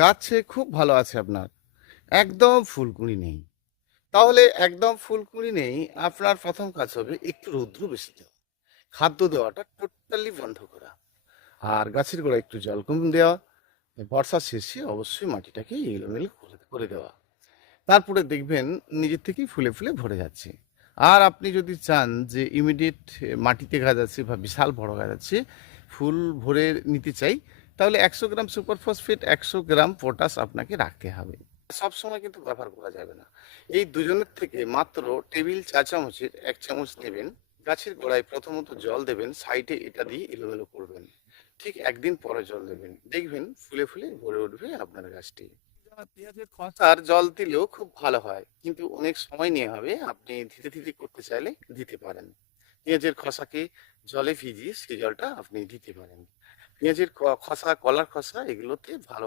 গাছে খুব ভালো আছে আপনার। একদম ফুলকুঁড়ি নেই। তাহলে একদম ফুলকুঁড়ি নেই, আপনার ১ম কাজ হবে একটু রৌদ্র বেশি দেওয়া। খাদ্য দেওয়াটা টোটালি বন্ধ করা। আর গাছের গোড়ায় একটু জল কম দেওয়া। বর্ষার শেষে অবশ্যই মাটিটাকে এলোমেলো করে করে দেওয়া। তারপরে দেখবেন নিজের থেকেই ফুলে ফুলে ভরে যাচ্ছে। আর আপনি যদি চান যে ইমিডিয়েট মাটিতে গাছ আছে বা বিশাল বড় গাছ আছে, ফুল ভরে নিতে চাই, তাহলে ১০০ গ্রাম সুপার ফসফেট, ১০০ গ্রাম পটাশ আপনাকে রাখতে হবে। সবসময় কিন্তু ব্যবহার করা যাবে না। এই দুজনের থেকে মাত্র টেবিল চা চামচের ১ চামচ নেবেন। গাছের গোড়ায় প্রথমত জল দেবেন, সাইডে এটা দিয়ে এলোমেলো করবেন। ঠিক ১ দিন পরে জল দেবেন। দেখবেন ফুলে ফুলে ভরে উঠবে আপনার গাছটি। পেঁয়াজের খোসার জল দিলেও খুব ভালো হয়, কিন্তু অনেক সময় নিয়ে হবে। আপনি ধীরে ধীরে করতে চাইলে দিতে পারেন। পেঁয়াজের খোসাকে জলে ভিজিয়ে সেই জলটা আপনি দিতে পারেন। পেঁয়াজের খোসা, কলার খোসা এগুলোতে ভালো